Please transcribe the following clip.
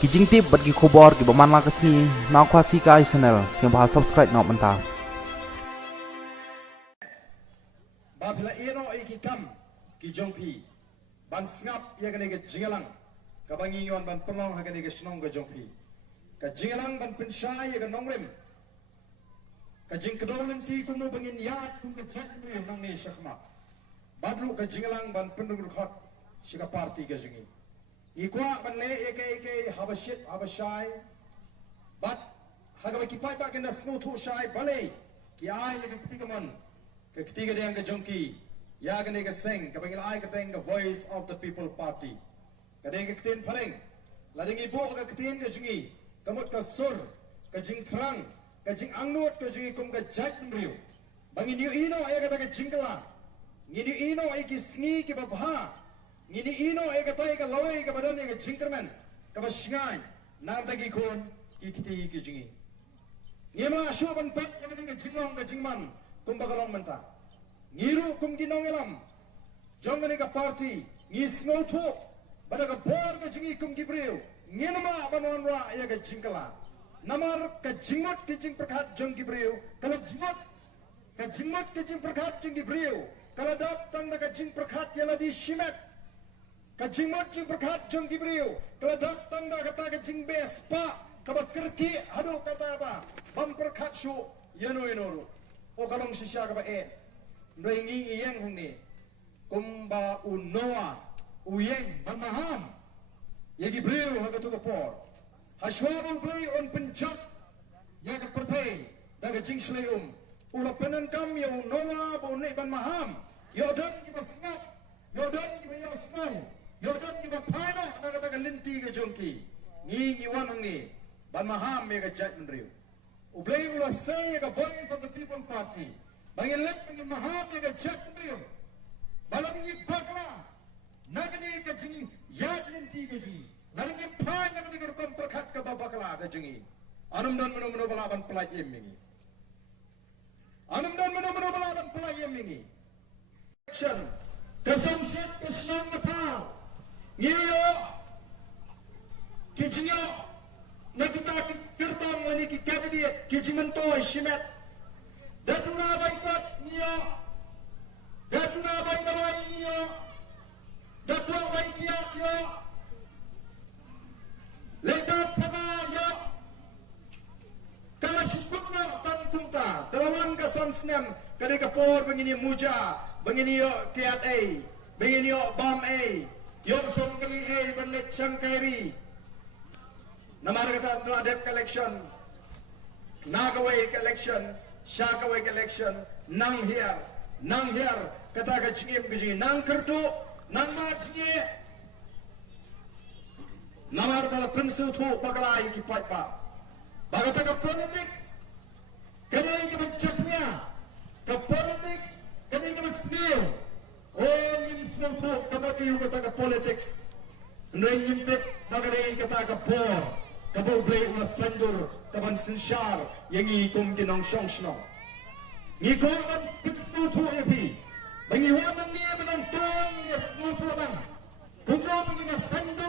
kijing tip bagi kubor ki baman la kesni nak kuasi kai channel siang bah subscribe nak mentah babila eno iki kam ki jongpi ban snap ya gane ke jingalang ka bangi yon ban pemong ha gane ke snong ga jongpi ka jingalang ban pensai ya ga nongrem ka jing kedolun ti kuno bangin yat kum ke chat me nang ne shakma badlu ka jingalang ban pendung khot shika party ga jingi ikwa ban ne eke habashai but hagawa ki pai ba kena smooth ho shai bale ki ai ya ketigaman ke ketiga dia ga jongki ya gane ga sing ka bangil ai ka teng the voice of the people party ka deng ga ketin pareng la deng ibu ga ketin ga jingi kamut ka sur ka jing trang ka jing angnut ka jingi kum ga jat mriu bangin yu ino ya ga ta ga jingla ngini ino ai ki sngi ki babha ngini ino e katai ka lawe ka badan e ka jingkerman ka basngai nam tagi kon ikiti ki jingi ngema shoban pat e ka jingong ka jingman kum bagarong menta ngiru kum ginong elam jongani ka party ngi smoto bada ka bor ka jingi kum gibreu ngenama banon ra e ka jingkala namar ka jingmot ki jing prakhat jong gibreu kala jingmot ki jing prakhat jing gibreu kala dap tang ka jing prakhat yala di shimet kajing mot jing berkat jong gibriu keladak tanda kata kajing bes pa kabat kerki hadu kata apa bam berkat shu yano yano o kalong sisya kabat nrengi iyeng hangni kumba unoa uyeng bamaham ya gibriu hagatu kapor hashwabul blay on penjak ya kapertay daga jing shleum ula penankam ya unoa bo ne bamaham yodan kibasngap yodan kibasngap yodan ki bapana na kata linti ke jongki ngi wan ngi ban maham me ga jat mriu ublei ula say ga voice of the people party bangin let ngi maham me ga jat mriu balang ngi bakla nagni ke jingi yat linti ke jingi nang ngi phai ngi ga kom prakhat ka bakla ga jingi anum dan meno bala ban pelai emingi anum dan meno bala ban pelai emingi action kasam set kasam mata Ngiyo, kijiyo, nakita kirtang wani ki kabinet, kijimento shimet. Datuna baikot niyo, datuna baikawai niyo, datwa baikiyak yo, lekat sama yo, kala syukut na tantunta, talawan kasan snem, kada kapor bangini muja, bangini yo kiat A, bangini yo bam A, Yom songkali bernet sangkairi. Namar kata Nadev collection, Nagaway collection, Shakaway collection, Nang here, kata kacim biji, Nang kertu, Nang majni. Namar kala pensu tu bagalai ki paipa. Bagata ka politics, kena yang kebencaknya, ke politics, kena yang kebesmil. Oh, ini semua tu kabati yung kata ka politics. Nengin pek bagay kata ka por. Kabau blay una sandur kaban sinshar yang ikum kinong shong shong. Ngiko man semua tu epi. Bangi wanang niya menang tong ya semua tu bang. Kuno mengi na sandur